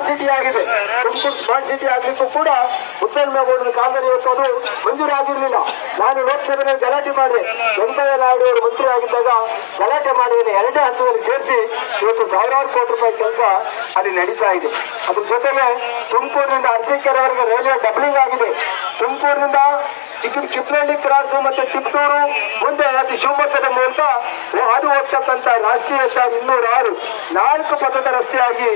Smart city ಆಗಿದೆ. Tumakuru smart city ಆಗ್ಲಿಕ್ಕೂ ಕೂಡ ಮುದ್ದನ್ಮೇಗೌಡರ ಕಾಲದಲ್ಲಿ ಅದು ಮಂಜೂರಾಗಿರ್ಲಿಲ್ಲ ನಾನು ಲೋಕಸಭೆಯಲ್ಲಿ ಗಲಾಟೆ ಮಾಡಿದೆ ವೆಂಕಯ್ಯ ನಾಯ್ಡು ಅವರು ಮಂತ್ರಿ ಆಗಿದ್ದಾಗ ಗಲಾಟೆ ಮಾಡಿ ಎರಡೇ ಹಂತದಲ್ಲಿ ಸೇರಿಸಿ ಇವತ್ತು ಸಾವಿರಾರು ಕೋಟಿ ರೂಪಾಯಿ ಕೆಲಸ ಅಲ್ಲಿ ನಡೀತಾ ಇದೆ. ಅದ್ರ ಜೊತೆಗೆ ತುಮಕೂರಿನಿಂದ ಅರಸೀಕೆರೆವರೆಗೆ ರೈಲ್ವೆ ಡಬ್ಲಿಂಗ್ ಆಗಿದೆ. ತುಮಕೂರಿನಿಂದ ಚಿಕ್ಕ ಚಿಕ್ಕನಹಳ್ಳಿ ಕ್ರಾಸು ಮತ್ತೆ ತಿಪ್ಪೂರು ಮುಂದೆ ಅದು ಶಿವಮೊಗ್ಗದ ಮೂಲಕ ಹಾದು ಹೋಗ್ತಕ್ಕಂಥ ರಾಷ್ಟ್ರೀಯ ಹೆದ್ದಾರಿ ಇನ್ನೂರ ಆರು ನಾಲ್ಕು ಪಥದ ರಸ್ತೆಯಾಗಿ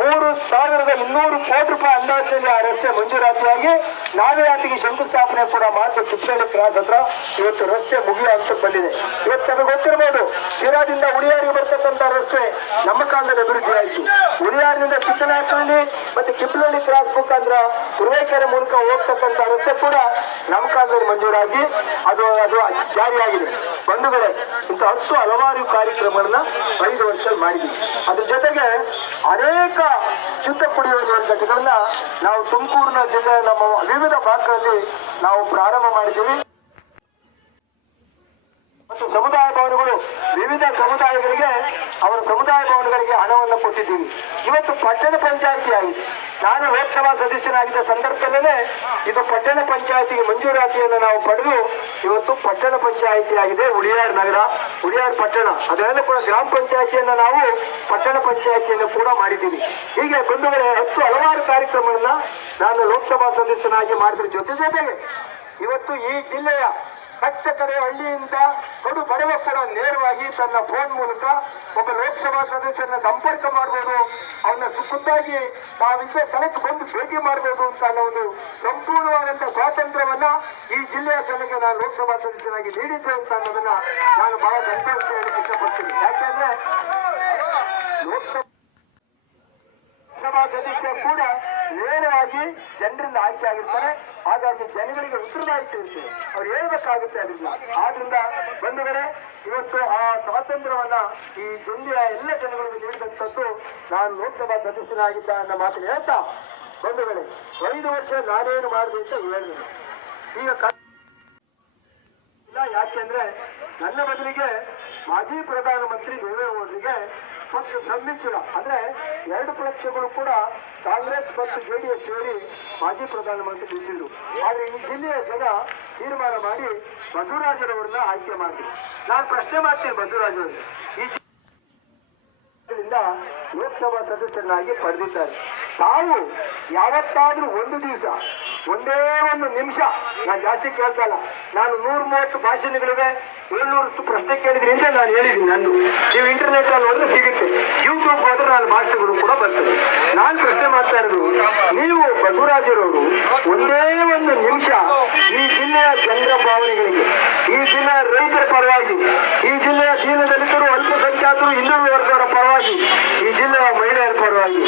ಮೂರು ಸಾವಿರದ ಇನ್ನೂರು ಕೋಟಿ ರೂಪಾಯಿ ಅಂದಾಜಿನಲ್ಲಿ ಆ ರಸ್ತೆ ಮಂಜೂರಾತಿಯಾಗಿ ನಾವೇ ಆತಿಗೆ ಶಂಕುಸ್ಥಾಪನೆ ಕೂಡ ಮಾಡಿ ಚಿಕ್ಕನಹಳ್ಳಿ ಕ್ರಾಸ್ ಹತ್ರ ಇವತ್ತು ರಸ್ತೆ ಮುಗಿಯೋ ಹಂತಕ್ಕೆ ಬಂದಿದೆ. ಇವತ್ತು ನಮಗೆ ಗೊತ್ತಿರಬಹುದು ಶಿರಾದಿಂದ ಉಳಿಯಾರಿಗೆ ಬರ್ತಕ್ಕಂಥ ರಸ್ತೆ ನಮ್ಮ ಕಾಲದಲ್ಲಿ ಅಭಿವೃದ್ಧಿ ಆಯಿತು. ಉಳಿಯಾರಿನಿಂದ ಚಿಕ್ಕನಾಯಕಹಳ್ಳಿ ಮತ್ತೆ ಕಿಪ್ಪಲಹಳ್ಳಿ ಕ್ರಾಸ್ ಮುಖಾಂತರ ಹುರುವೇಕೆರೆ ಮೂಲಕ ಹೋಗ್ತಕ್ಕಂಥ ರಸ್ತೆ ಕೂಡ ನಮ್ಮ ಕಾಲದಲ್ಲಿ ಮಂಜೂರಾಗಿ ಅದು ಅದು ಜಾರಿಯಾಗಿದೆ. ಬಂಧುಗಳೇ, ಇಂಥ ಹತ್ತು ಹಲವಾರು ಕಾರ್ಯಕ್ರಮಗಳನ್ನ ಐದು ವರ್ಷ ಮಾಡಿದ್ವಿ ಅದ್ರ ಜೊತೆಗೆ ಅನೇಕ ಶುದ್ಧ ಕುಡಿಯುವ ಘಟಕಗಳನ್ನ ನಾವು ತುಮಕೂರಿನ ಜಿಲ್ಲೆಯ ನಮ್ಮ ವಿವಿಧ ಭಾಗಗಳಲ್ಲಿ ನಾವು ಪ್ರಾರಂಭ ಮಾಡಿದ್ದೀವಿ. ಮತ್ತು ಸಮುದಾಯ ಭವನಗಳು, ವಿವಿಧ ಸಮುದಾಯಗಳಿಗೆ ಅವರ ಸಮುದಾಯ ಭವನಗಳಿಗೆ ಹಣವನ್ನು ಕೊಟ್ಟಿದ್ದೀವಿ ಇವತ್ತು ಪಟ್ಟಣ ಪಂಚಾಯಿತಿ ಆಗಿದೆ ನಾನು ಲೋಕಸಭಾ ಸದಸ್ಯನಾಗಿದ್ದ ಸಂದರ್ಭದಲ್ಲೇ ಇದು ಪಟ್ಟಣ ಪಂಚಾಯಿತಿಗೆ ಮಂಜೂರಾತಿಯನ್ನು ನಾವು ಪಡೆದು ಇವತ್ತು ಪಟ್ಟಣ ಪಂಚಾಯಿತಿ ಆಗಿದೆ ಉಳಿಯಾರ್ ನಗರ, ಉಳಿಯಾರ್ ಪಟ್ಟಣ. ಅದರಲ್ಲೂ ಕೂಡ ಗ್ರಾಮ ಪಂಚಾಯಿತಿಯನ್ನು ನಾವು ಪಟ್ಟಣ ಪಂಚಾಯಿತಿಯನ್ನು ಕೂಡ ಮಾಡಿದ್ದೀವಿ. ಹೀಗೆ ಬಂಧುಗಳೇ, ಹತ್ತು ಹಲವಾರು ಕಾರ್ಯಕ್ರಮಗಳನ್ನ ನಾನು ಲೋಕಸಭಾ ಸದಸ್ಯನಾಗಿ ಮಾಡಿದ್ರ. ಜೊತೆ ಜೊತೆಗೆ ಇವತ್ತು ಈ ಜಿಲ್ಲೆಯ ಕಡೆ ಹಳ್ಳಿಯಿಂದ ಕಡು ಬಡವಸರ ನೇರವಾಗಿ ತನ್ನ ಫೋನ್ ಮೂಲಕ ಒಬ್ಬ ಲೋಕಸಭಾ ಸದಸ್ಯರನ್ನ ಸಂಪರ್ಕ ಮಾಡಬಹುದು ಅವನ್ನ ಖುದ್ದಾಗಿ ನಾವಿದ್ದ ಸ್ಥಳಕ್ಕೆ ಬಂದು ಭೇಟಿ ಮಾಡಬಹುದು ಅಂತ ಅನ್ನೋ ಒಂದು ಸಂಪೂರ್ಣವಾದಂತ ಸ್ವಾತಂತ್ರ್ಯವನ್ನ ಈ ಜಿಲ್ಲೆಯ ಜನಕ್ಕೆ ನಾನು ಲೋಕಸಭಾ ಸದಸ್ಯನಾಗಿ ನೀಡಿದ್ದೆ ಅಂತ ಅನ್ನೋದನ್ನ ನಾನು ಬಹಳ ಸಂತೋಷ ಹೇಳಕ್ಕೆ ಇಷ್ಟಪಡ್ತೀನಿ. ಯಾಕೆಂದ್ರೆ ಲೋಕಸಭಾ ಸದಸ್ಯ ಕೂಡ ನೇರವಾಗಿ ಜನರಿಂದ ಆಯ್ಕೆ ಆಗಿರ್ತಾರೆ. ಹಾಗಾಗಿ ಜನಗಳಿಗೆ ಉತ್ತರದಾಯಿತು ಇರ್ತದೆ ಅವ್ರು ಹೇಳ್ಬೇಕಾಗುತ್ತೆ ಅದನ್ನ. ಆದ್ರಿಂದ ಬಂಧುಗಳೇ, ಇವತ್ತು ಆ ಸ್ವಾತಂತ್ರ್ಯವನ್ನ ಈ ಜಿಲ್ಲೆಯ ಎಲ್ಲ ಜನಗಳಿಗೆ ನೀಡಿದಂಥದ್ದು ನಾನು ಲೋಕಸಭಾ ಸದಸ್ಯನಾಗಿದ್ದ ಅನ್ನ ಮಾತು ಹೇಳ್ತಾ, ಬಂಧುಗಳೇ, ಐದು ವರ್ಷ ನಾನೇನು ಮಾಡಬೇಕು ಅಂತ ಹೇಳಿದ್ರು ಈಗ ಇಲ್ಲ ಯಾಕೆಂದ್ರೆ ನನ್ನ ಬದಲಿಗೆ ಮಾಜಿ ಪ್ರಧಾನಮಂತ್ರಿ ದೇವೇಗೌಡರಿಗೆ ಪಕ್ಷ ಸಮ್ಮಿಶ್ರ ಅಂದ್ರೆ ಎರಡು ಪಕ್ಷಗಳು ಕೂಡ ಕಾಂಗ್ರೆಸ್ ಮತ್ತು ಜೆಡಿಎಸ್ ಸೇರಿ ಮಾಜಿ ಪ್ರಧಾನಮಂತ್ರಿ ನಿಂತಿದ್ರು ಆದ್ರೆ ಈ ಜಿಲ್ಲೆಯ ಜನ ತೀರ್ಮಾನ ಮಾಡಿ ಬಸವರಾಜರವರನ್ನ ಆಯ್ಕೆ ಮಾಡಿದ್ರು. ನಾನು ಪ್ರಶ್ನೆ ಮಾಡ್ತೀನಿ ಬಸವರಾಜರವ್ರಿಗೆ ಈ ಲೋಕಸಭಾ ಸದಸ್ಯರನ್ನಾಗಿ ಪಡೆದಿದ್ದಾರೆ. ತಾವು ಯಾವತ್ತಾದ್ರೂ ಒಂದು ದಿವಸ, ಒಂದೇ ಒಂದು ನಿಮಿಷ. ನಾನು ಜಾಸ್ತಿ ಕೇಳ್ತಾ ಇಲ್ಲ. ನಾನು ನೂರ ಮೂವತ್ತು ಭಾಷಣಗಳಿವೆ. ಏಳ್ನೂರಷ್ಟು ಪ್ರಶ್ನೆ ಕೇಳಿದ್ರಿ ಅಂತ ನಾನು ಹೇಳಿದ್ದೀನಿ ನಂದು. ನೀವು ಇಂಟರ್ನೆಟ್ ಅಲ್ಲಿ ಹೋದ್ರೆ ಸಿಗುತ್ತೆ. ಯೂಟ್ಯೂಬ್ ಹೋದ್ರೆ ನಾನು ಭಾಷೆಗಳು ಕೂಡ ಬರ್ತದೆ. ನಾನು ಪ್ರಶ್ನೆ ಮಾಡ್ತಾ ಇರೋದು, ನೀವು ಬಸವರಾಜರವರು ಒಂದೇ ಒಂದು ನಿಮಿಷ ಈ ಜಿಲ್ಲೆಯ ಜನರ ಭಾವನೆಗಳಿಗೆ, ಈ ಜಿಲ್ಲೆಯ ರೈತರ ಪರವಾಗಿ, ಈ ಜಿಲ್ಲೆಯ ದೀನ ದಲಿತರು ಅಲ್ಪಸಂಖ್ಯಾತರು, ಇನ್ನೂರು ವರ್ಗದವರ ಪರವಾಗಿ, ಈ ಜಿಲ್ಲೆಯ ಮಹಿಳೆಯರ ಪರವಾಗಿ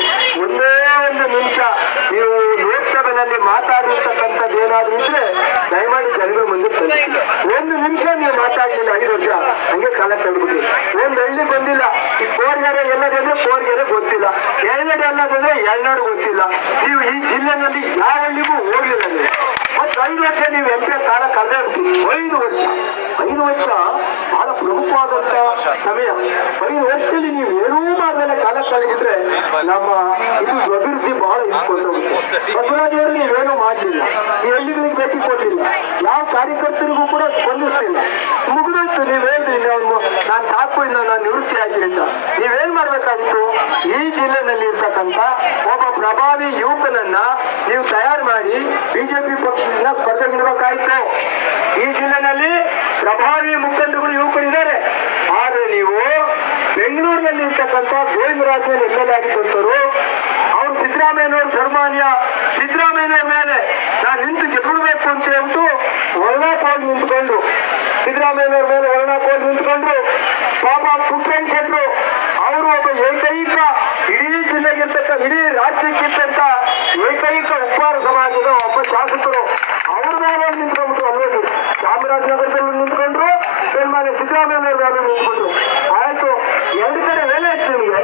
ನೀವು ಲೋಕಸಭೆಯಲ್ಲಿ ಮಾತಾಡಿರ್ತಕ್ಕಂಥದ್ದು ಏನಾದ್ರೂ ಇದ್ರೆ ದಯಮಾಡಿ ಜನಗಳ ಮುಂದೆ ತಂದು ಒಂದು ನಿಮಿಷ ನೀವು ಮಾತಾಡಲಿಲ್ಲ, ಐದು ವರ್ಷ. ಹಂಗೆ ಕಾಲ ತಂದ್ಬಿಟ್ಟು ಒಂದು ಹಳ್ಳಿ ಬಂದಿಲ್ಲ. ಈ ಕೋರ್ಗೆರೆ ಎಲ್ಲದಂದ್ರೆ ಕೋರ್ಗೆರೆ ಗೊತ್ತಿಲ್ಲ. ಎಳ್ನಡೆ ಎಲ್ಲದಂದ್ರೆ ಎಳ್ನಾಡು ಗೊತ್ತಿಲ್ಲ. ನೀವು ಈ ಜಿಲ್ಲೆನಲ್ಲಿ ಯಾವ ಹಳ್ಳಿಗೂ ಹೋಗಿಲ್ಲ ನೀವು. ಮತ್ತೆ ಐದು ವರ್ಷ ನೀವು ಎಂ ಪಿ ಕಾಲ ಕಳೆದಿರ್ತೀವಿ ಐದು ವರ್ಷ. ಐದು ವರ್ಷ ಬಹಳ ಪ್ರಮುಖವಾದಂತ ಸಮಯ. ಐದು ವರ್ಷದಲ್ಲಿ ನೀವು ಏನೂ ಮಾಡದಲ್ಲ ಕಾಲ ಕಳೆದಿದ್ರೆ ನಮ್ಮ ಇದು ಅಭಿವೃದ್ಧಿ ಬಹಳ ಬಸವರಾಜವರು ನೀವೇನು ಮಾಡಲಿಲ್ಲ. ಎಲ್ಲಿಗಳಿಗೆ ಭೇಟಿ ಕೊಟ್ಟಿಲ್ಲ. ಯಾವ ಕಾರ್ಯಕರ್ತರಿಗೂ ಕೂಡ ಸ್ಪಂದಿಸ್ತಿಲ್ಲ ಮುಗಿದೋಯ್ತು ನೀವು ಹೇಳ್ರಿ ನಾವು ನಾನು ಸಾಕು, ಇನ್ನ ನಾನು ನಿವೃತ್ತಿ ಆಗಿರಲಿಲ್ಲ ನೀವೇನ್ ಮಾಡ್ಬೇಕಾಗಿತ್ತು? ಈ ಜಿಲ್ಲೆನಲ್ಲಿ ಇರ್ತಕ್ಕಂಥ ಒಬ್ಬ ಪ್ರಭಾವಿ ಯುವಕನನ್ನ ನೀವು ತಯಾರು ಮಾಡಿ ಬಿಜೆಪಿ ಪಕ್ಷದಿಂದ ಸ್ಪರ್ಧೆಗಿಡಬೇಕಾಯ್ತು ಈ ಜಿಲ್ಲೆನಲ್ಲಿ ಪ್ರಭಾವಿ ಮುಖಂಡರುಗಳು, ಯುವಕರು ಇದ್ದಾರೆ. ಆದ್ರೆ ನೀವು ಬೆಂಗಳೂರಿನಲ್ಲಿ ಇರ್ತಕ್ಕಂಥ ಗೋವಿಂದರಾಜನ್ ಎಲ್ ಎ ಆಗಿದ್ದಂಥವ್ರು ಅವ್ರು ಸಿದ್ದರಾಮಯ್ಯನವರು ಸನ್ಮಾನ್ಯ ಸಿದ್ದರಾಮಯ್ಯನವ್ರ ಮೇಲೆ ನಾನು ನಿಂತು ಗೆದ್ಬಿಡ್ಬೇಕು ಅಂತ ಹೇಳ್ಬಿಟ್ಟು ಹೋಗಿ ನಿಂತ್ಕೊಂಡು ಸಿದ್ದರಾಮಯ್ಯನವ್ರ ಮೇಲೆ ಹೋಗಿ ನಿಂತ್ಕೊಂಡ್ರು. ಪಾಪ ಪುಟ್ಟಣ್ಣ ಶೆಟ್ರು, ಅವರು ಒಬ್ಬ ಏಕೈಕ ಇಡೀ ಜಿಲ್ಲೆಗಿರ್ತಕ್ಕ ಇಡೀ ರಾಜ್ಯಕ್ಕಿಂತ ಏಕೈಕ ಉಪ್ಪಾರ ಸಮಾಜದ ಒಬ್ಬ ಶಾಸಕರು. ಅವ್ರ ಮೇಲೆ ನಿಂತ್ಕೊಂಡ್ಬಿಟ್ಟು ಅಲ್ಲೋಗಿ. ಚಾಮರಾಜನಗರದಲ್ಲಿ ನಿಂತ್ಕೊಂಡ್ರು ಸನ್ಮಾನ್ಯ ಸಿದ್ದರಾಮಯ್ಯನವ್ರ ಮೇಲೆ ನಿಂತ್ಕೊಂಡ್ರು. ಆಯ್ತು, ಎರಡು ಕಡೆ ಮೇಲೆ ನಿಮಗೆ.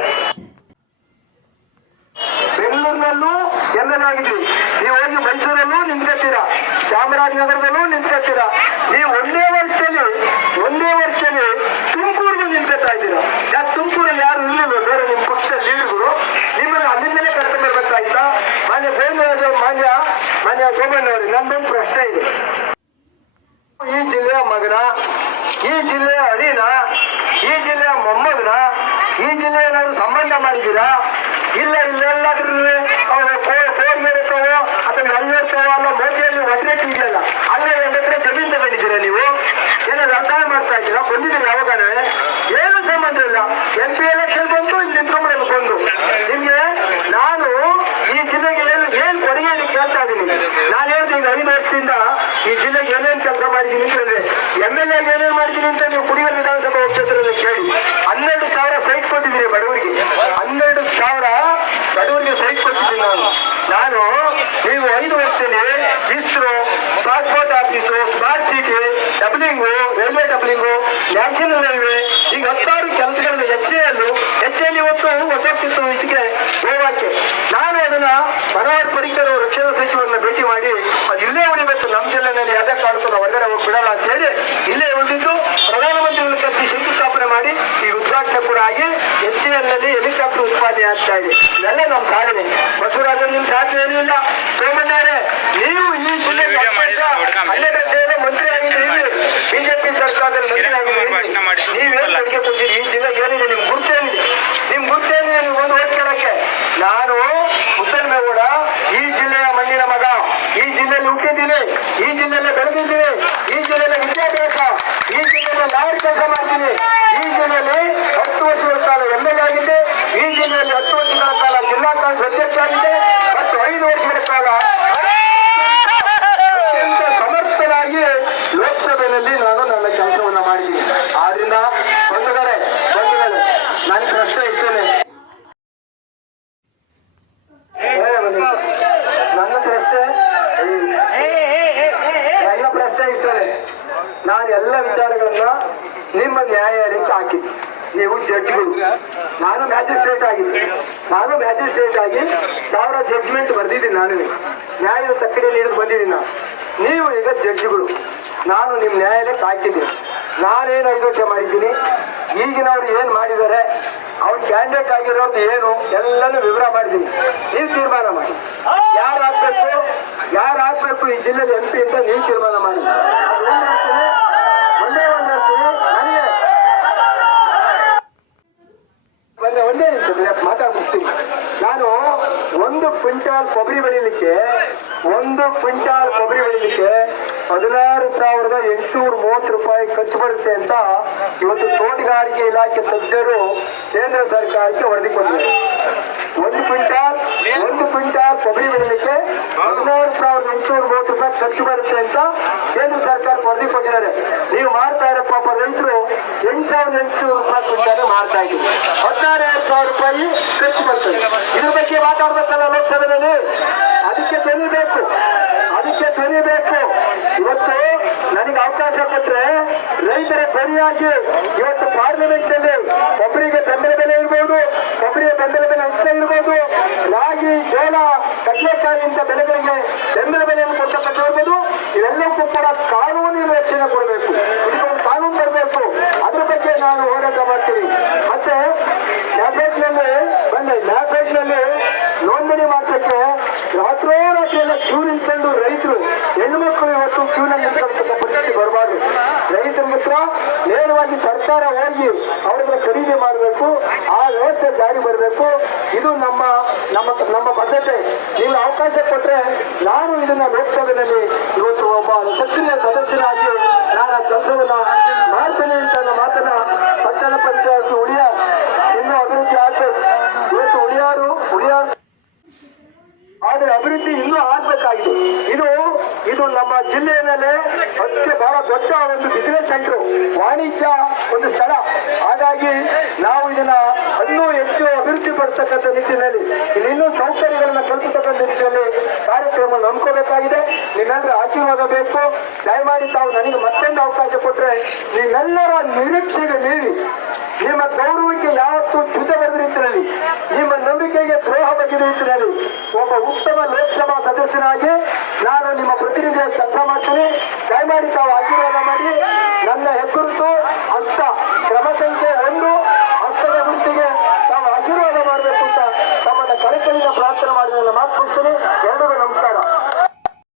ಮೈಸೂರಲ್ಲೂ ಗೆಲ್ಲನೇ ನೀವು ಹೋಗಿ ಮೈಸೂರಲ್ಲೂ ನಿಂತಿರ ಚಾಮರಾಜನಗರದಲ್ಲೂ ನಿಂತಿರ ನೀವು ಒಂದೇ ವರ್ಷದಲ್ಲಿ ಒಂದೇ ವರ್ಷದಲ್ಲಿ ತುಮಕೂರಿಗೂ ನಿಂತಿರ್ತಾ ಇದ್ದೀರಾ? ಯಾಕೆ ತುಮಕೂರಲ್ಲಿ ಯಾರು ಇರಲಿಲ್ಲ ಬೇರೆ ನಿಮ್ಮ ಪಕ್ಷದ ಲೀಡರ್ಗಳು? ನಿಮ್ಮನ್ನು ಅಲ್ಲಿಂದಲೇ ಕರ್ಕೊಂಡು ಬರ್ತಾ ಮಾನ್ಯ ಬೇಂದ್ರ ಮಾನ್ಯ ಮಾನ್ಯ ಸೋಮಣ್ಣ ಅವರಿಗೆ ಪ್ರಶ್ನೆ ಇದೆ. ಈ ಜಿಲ್ಲೆಯ ಮಗನ ಈ ಜಿಲ್ಲೆಯ ಅಳಿನ ಈ ಜಿಲ್ಲೆ ಮೊಮ್ಮಗನ, ಈ ಜಿಲ್ಲೆ ಏನಾದ್ರು ಸಂಬಂಧ ಮಾಡಿದ್ದೀರಾ? ಇಲ್ಲ ಇಲ್ಲೆಲ್ಲಾದ್ರೂ ಅವರು ಫೋನ್ ಮೇಲಿರ್ತಾವೋ ಅಥವಾ ಎಲ್ಲಿರ್ತಾವೋ ಅನ್ನೋ ಮೋದಿಯಲ್ಲಿ ಒದ್ರೆಟ್ ಇದೆಯಲ್ಲ ಅಲ್ಲೇ ಒಂದು ಎಕರೆ ಜಮೀನು ತಗೊಂಡಿದ್ದೀರಾ ನೀವು ಏನಾದ್ರು ಅಸಹಾಯ ಮಾಡ್ತಾ ಇದ್ದೀರಾ ಬಂದಿದ್ದೀರಿ ಯಾವಾಗನೇ ಏನು ಸಂಬಂಧ ಇಲ್ಲ ಎಂ ಪಿ ಎಲೆಕ್ಷನ್ ಬಂತು ಇಲ್ಲಿ ನಿಂತ್ಕೊಂಡ್ಬಿಡೋದು ಬಂದು ನಿಮ್ಗೆ ನಾನು ಈ ಜಿಲ್ಲೆಗೆ ಏನು ಏನ್ ಕೊಡುಗೆ ಅಂತ ಕೇಳ್ತಾ ಇದ್ದೀನಿ ನಾನು ಹೇಳ್ತೀನಿ ಈಗ ಐದು ವರ್ಷದಿಂದ ಈ ಜಿಲ್ಲೆಗೆ ಮಾಡಿದ್ದೀನಿ ಅಂತಂದ್ರೆ ಎಂ ಎಲ್ ಎ ಏನೇನ್ ಮಾಡ್ತೀನಿ ಅಂತ ನೀವು ಕುಡಿಯುವ ವಿಧಾನಸಭಾ ಕ್ಷೇತ್ರದಲ್ಲಿ ಕೇಳಿ. ಹನ್ನೆರಡು ಸಾವಿರ ಸೈಟ್ ಕೊಟ್ಟಿದ್ದೀನಿ ಬಡವರಿಗೆ. ಹನ್ನೆರಡು ಸಾವಿರ ಬಡವರಿಗೆ ಸೈಟ್ ಕೊಟ್ಟಿದ್ದೀನಿ ನಾನು. ನಾನು ನೀವು ಐದು ವರ್ಷದಲ್ಲಿ ISRO passport office, smart city, doubling, railway doubling, national railway, ಈಗ ಹತ್ತಾರು ಕೆಲಸಗಳನ್ನು ಎಚ್ ಎಲ್ ಎಚ್ ಎಲ್ ಇವತ್ತು ಹೊಸಕ್ಕಿತ್ತು ಇದಕ್ಕೆ ಗೋವಾಕ್ಕೆ ನಾನು ಅದನ್ನ ಮನೋಹರ್ ಪರಿಕರ್ ಅವರು ರಕ್ಷಣಾ ಸಚಿವರನ್ನ ಭೇಟಿ ಮಾಡಿ, ಅದು ಇಲ್ಲೇ ಉಳಿಬೇಕು ನಮ್ಮ ಜಿಲ್ಲೆನಲ್ಲಿ ಯಾವುದೇ ಕಾರಣಕ್ಕೂ ನಾವು ಹೊರಗಡೆ ಹೋಗಿ ಬಿಡಲ್ಲ ಅಂತ ಹೇಳಿ ಇಲ್ಲೇ ಉಳಿದಿದ್ದು ಪ್ರಧಾನಮಂತ್ರಿಗಳ ಕರೆಸಿ ಶಂಕುಸ್ಥಾಪನೆ ಮಾಡಿ ಈ ಉದ್ಘಾಟನೆ ಕೂಡ ಆಗಿ ಎಚ್ ಎಲ್ನಲ್ಲಿ ಹೆಲಿಕಾಪ್ಟರ್ ಉತ್ಪಾದನೆ ಆಗ್ತಾ ಇದೆ. ಇವೆಲ್ಲ ನಮ್ಮ ಸಾಧನೆ. ಬಸವರಾಜ್ ನಿಮ್ ಸಾಧನೆ ಏನೂ ಸೋಮಣ್ಣರೇ ನೀವು ಈ ಜಿಲ್ಲೆ ವಿಡಿಯೋ ಮಾಡಿದ್ರೆ ಹುಡುಗ ಅಲ್ಲೇ ಸೇವೆ ಮಂತ್ರಿ ಆಗಿದ್ದೀರಿ ಬಿಜೆಪಿ ಸರ್ಕಾರದಲ್ಲಿ ಮಂತ್ರಿ ಕುಮಾರ್ ಭಾಷಣ ಆಗಿದ್ದೀರಿ ಮಾಡಿ ನೀವೇನ್ ಕೊಡುಗೆ ಕೊಟ್ಟಿರಿ ಈ ಜಿಲ್ಲೆ ಏನಿದೆ ನಿಮ್ ಗುರ್ತೇನಿದೆ ನಿಮ್ ಗುರ್ತೇನಿದೆ ನೀವು ಒಂದು ಓಟ್ ಕೇಳಕ್ಕೆ ನಾನು ಮುದ್ದನ್ಮೇಗೌಡ ಈ ಜಿಲ್ಲೆಯ ಮಣ್ಣಿನ ಮಗ ಈ ಜಿಲ್ಲೆಯಲ್ಲಿ ಹುಟ್ಟಿದ್ದೀನಿ ಈ ಜಿಲ್ಲೆಯಲ್ಲಿ ಬೆಳೆದಿದ್ದೀನಿ ಈ ಜಿಲ್ಲೆಯಲ್ಲಿ ವಿದ್ಯಾಭ್ಯಾಸ ಈ ಜಿಲ್ಲೆಯಲ್ಲಿ ಲಾರಿ ಕೆಲಸ ಮಾಡ್ತೀನಿ ಈ ಜಿಲ್ಲೆಯಲ್ಲಿ ಹತ್ತು ವರ್ಷಗಳ ಕಾಲ ಎಂ ಎಲ್ ಆಗಿದ್ದೆ ಈ ಜಿಲ್ಲೆಯಲ್ಲಿ ಹತ್ತು ವರ್ಷಗಳ ಕಾಲ ಜಿಲ್ಲಾ ಕಾಂಗ್ರೆಸ್ ಅಧ್ಯಕ್ಷ ಆಗಿದ್ದೆ ಮತ್ತು ಐದು ವರ್ಷಗಳ ಕಾಲ ಅತ್ಯಂತ ಸಮರ್ಥನಾಗಿ ಲೋಕಸಭೆಯಲ್ಲಿ ನಾನು ನನ್ನ ಕೆಲಸವನ್ನ ಮಾಡಿದ್ದೀನಿ ಆದ್ರಿಂದ ಬಂಧುಗಳೇ ಬಂಧುಗಳೇ ನನ್ನ ಪ್ರಶ್ನೆ ಇದ್ದೇನೆ ನನ್ನ ಪ್ರಶ್ನೆ ನನ್ನ ಪ್ರಶ್ನೆ ಇಷ್ಟೇ ನಾನು ಎಲ್ಲ ವಿಚಾರಗಳನ್ನ ನಿಮ್ಮ ನ್ಯಾಯಾಲಯಕ್ಕೆ ಹಾಕಿದ್ದೆ ನೀವು ಜಡ್ಜ್ಗಳು ನಾನು ಮ್ಯಾಜಿಸ್ಟ್ರೇಟ್ ಆಗಿದ್ದೆ ನಾನು ಮ್ಯಾಜಿಸ್ಟ್ರೇಟ್ ಆಗಿ ಸಾವಿರ ಜಡ್ಜ್ಮೆಂಟ್ ಬರ್ದಿದ್ದೀನಿ ನಾನು ನ್ಯಾಯದ ತಕ್ಕಡಿಯಲ್ಲಿ ಹಿಡಿದು ಬಂದಿದ್ದೀನಿ ನಾನು. ನೀವು ಈಗ ಜಡ್ಜ್ಗಳು ನಾನು ನಿಮ್ಮ ನ್ಯಾಯಾಲಯಕ್ಕೆ ಹಾಕಿದ್ದೀನಿ. ನಾನೇನು ಐದು ವರ್ಷ ಮಾಡಿದ್ದೀನಿ? ಈಗಿನವ್ರು ಏನು ಮಾಡಿದ್ದಾರೆ? ಅವ್ರು ಕ್ಯಾಂಡಿಡೇಟ್ ಆಗಿರೋದು ಏನು? ಎಲ್ಲನೂ ವಿವರ ಮಾಡಿದ್ದೀನಿ. ನೀವು ತೀರ್ಮಾನ ಮಾಡಿ. ಯಾರು ಹಾಕ್ಬೇಕು ಯಾರು ಹಾಕ್ಬೇಕು ಈ ಜಿಲ್ಲೆಯಲ್ಲಿ ಎಂ ಪಿ ಅಂತ ನೀವು ತೀರ್ಮಾನ ಮಾಡಿ ಅದು ಒಂದೇ ಹೇಳ್ತೀನಿ, ಒಂದೇ ಒಂದು ಹೇಳ್ತೀನಿ ನನಗೆ ಒಂದೇ ಒಂದೇ ನಿಮಿಷ ಮಾತಾಡ್ಬಿಡ್ತೀನಿ ನಾನು ಒಂದು ಕ್ವಿಂಟಾಲ್ ಕೊಬ್ಬರಿ ಬೆಳಿಲಿಕ್ಕೆ ಒಂದು ಕ್ವಿಂಟಾಲ್ ಕೊಬ್ಬರಿ ಬೆಳಿಲಿಕ್ಕೆ ಹದಿನಾರು ಸಾವಿರದ ಎಂಟುನೂರ ಮೂವತ್ತು ರೂಪಾಯಿ ಖರ್ಚು ಬರುತ್ತೆ ಅಂತ ಇವತ್ತು ತೋಟಗಾರಿಕೆ ಇಲಾಖೆ ತಜ್ಞರು ಕೇಂದ್ರ ಸರ್ಕಾರಕ್ಕೆ ವರದಿ ಕೊಟ್ಟಿದ್ದಾರೆ. ಒಂದು ಕ್ವಿಂಟಾಲ್ ಒಂದು ಕ್ವಿಂಟಾಲ್ ಕೊಬ್ಬರಿ ಬೆಳಿಲಿಕ್ಕೆ ಹದಿನಾರು ಸಾವಿರದ ಎಂಟುನೂರ ಮೂವತ್ತು ರೂಪಾಯಿ ಖರ್ಚು ಬರುತ್ತೆ ಅಂತ ಕೇಂದ್ರ ಸರ್ಕಾರ ವರದಿ ಕೊಟ್ಟಿದ್ದಾರೆ. ನೀವು ಮಾಡ್ತಾ ಇರೋ ಪಾಪ ರೈತರು, ಎಂಟು ಸಾವಿರದ ಎಂಟುನೂರು ರೂಪಾಯಿ ಕ್ವಿಂಟಾಲ್ ಮಾಡ್ತಾ ಇದ್ದೀವಿ. ಹದಿನಾರು ಸಾವಿರ ರೂಪಾಯಿ ಖರ್ಚು ಬರ್ತದೆ. ಇದ್ರ ಬಗ್ಗೆ ಮಾತಾಡ್ಬೇಕಲ್ಲ ಲೋಕಸಭೆಯಲ್ಲಿ? ಅದಕ್ಕೆ ತೆರೀಬೇಕು ಬೇಕು. ಅದಕ್ಕೆ ತೆರೀಬೇಕು ಬೇಕು. ಇವತ್ತು ನನಗೆ ಅವಕಾಶ ಕೊಟ್ರೆ ರೈತರ ಧ್ವನಿಯಾಗಿ ಇವತ್ತು ಪಾರ್ಲಿಮೆಂಟ್ ಅಲ್ಲಿ ಕೊಬ್ಬರಿಗೆ ಬೆಂಬಲ ಬೆಲೆ ಇರ್ಬೋದು. ಒಬ್ಬರಿಗೆ ಬೆಂಬಲ ಬೆಲೆ ಹೆಚ್ಚ ಇರ್ಬೋದು ರಾಗಿ ಜೋಳ ಕಡಲೆಕಾಯಿ ಇಂಥ ಬೆಳೆಗಳಿಗೆ ಬೆಂಬಲ ಬೆಲೆಯನ್ನು ಕೊಡ್ತಕ್ಕಂಥ ಇವೆಲ್ಲಕ್ಕೂ ಕೂಡ ಕಾನೂನಿನ ರಕ್ಷಣೆ ಕೊಡಬೇಕು. ಇದಕ್ಕೊಂದು ಕಾನೂನು ಬರಬೇಕು ಅದ್ರ ಬಗ್ಗೆ ನಾನು ಹೋರಾಟ ಮಾಡ್ತೀನಿ. ಮತ್ತೆ ನಲ್ಲಿ ಬಂದೆ ನಲ್ಲಿ ನೋಂದಣಿ ಮಾಡ್ಸಕ್ಕೆ ರಾತ್ರೋರಾತ್ರಿ ಎಲ್ಲ ಕ್ಯೂ ನಿಂತ್ಕೊಂಡು ರೈತರು ಹೆಣ್ಮಕ್ಳು ಇವತ್ತು ಕ್ಯೂನಲ್ಲಿ ನಿಂತ್ಕೊಂಡ ಪರಿಸ್ಥಿತಿ ಬರಬಾರ್ದು. ರೈತರ ಮಿತ್ರ ನೇರವಾಗಿ ಸರ್ಕಾರ ಹೋಗಿ ಅವ್ರ ಖರೀದಿ ಮಾಡಬೇಕು, ಆ ವ್ಯವಸ್ಥೆ ಜಾರಿ ಬರಬೇಕು ಇದು ನಮ್ಮ ನಮ್ಮ ನಮ್ಮ ಬದ್ಧತೆ. ನೀವು ಅವಕಾಶ ಕೊಟ್ರೆ ನಾನು ಇದನ್ನ ಲೋಕಸಭೆಯಲ್ಲಿ ಇವತ್ತು ಒಬ್ಬ ಸಕ್ರಿಯ ಸದಸ್ಯನಾಗಿ ನಾನು ಕೆಲಸವನ್ನ ದೊಡ್ಡ ಒಂದು ಬಿಸಿನೆಸ್ ಸೆಂಟರ್ ವಾಣಿಜ್ಯ ಒಂದು ಸ್ಥಳ. ಹಾಗಾಗಿ ನಾವು ಇದನ್ನ ಅನ್ನೂ ಹೆಚ್ಚು ಪಡಿಸ್ತಕ್ಕಂಥ ನಿಟ್ಟಿನಲ್ಲಿ ಇನ್ನೂ ಸೌಕರ್ಯಗಳನ್ನ ಕಲ್ಪಿಸತಕ್ಕಂಥ ನಿಟ್ಟಿನಲ್ಲಿ ಕಾರ್ಯಕ್ರಮ ನಂಬ್ಕೋಬೇಕಾಗಿದೆ ನಿಮ್ಮೆಲ್ಲರ ಆಶೀರ್ವಾದ ಬೇಕು. ದಯಮಾಡಿ ತಾವು ನನಗೆ ಮತ್ತೊಂದು ಅವಕಾಶ ಕೊಟ್ರೆ ನಿಮ್ಮೆಲ್ಲರ ನಿರೀಕ್ಷೆಗೆ ಮೀರಿ, ನಿಮ್ಮ ಗೌರವಕ್ಕೆ ಯಾವತ್ತೂ ಚ್ಯುತ ಬರೆದ ನಿಮ್ಮ ನಂಬಿಕೆಗೆ ದ್ರೋಹ ಬಗ್ಗೆ ರೀತಿಯಲ್ಲಿ ಒಬ್ಬ ಉತ್ತಮ ಲೋಕಸಭಾ ಸದಸ್ಯನಾಗಿ ನಾನು ನಿಮ್ಮ ಪ್ರತಿನಿಧಿಯಾಗಿ ಕೆಲಸ ಮಾಡ್ತೀನಿ. ದಯಮಾಡಿ ತಾವು ಆಶೀರ್ವಾದ ಮಾಡಿ, ನನ್ನ ಹೆಗ್ಗುರುತು, ಹಸ್ತ, ಕ್ರಮ ಸಂಖ್ಯೆ ಒಂದು, ಹಸ್ತದ ಗುರುತಿಗೆ ಮಾಡಬೇಕು ಅಂತ ತಮ್ಮನ್ನ ಕಳಕಳಿನ ಪ್ರಾರ್ಥನೆ ನನ್ನ ಮಾತು ಎಲ್ಲರಿಗೂ ನಮಸ್ಕಾರ.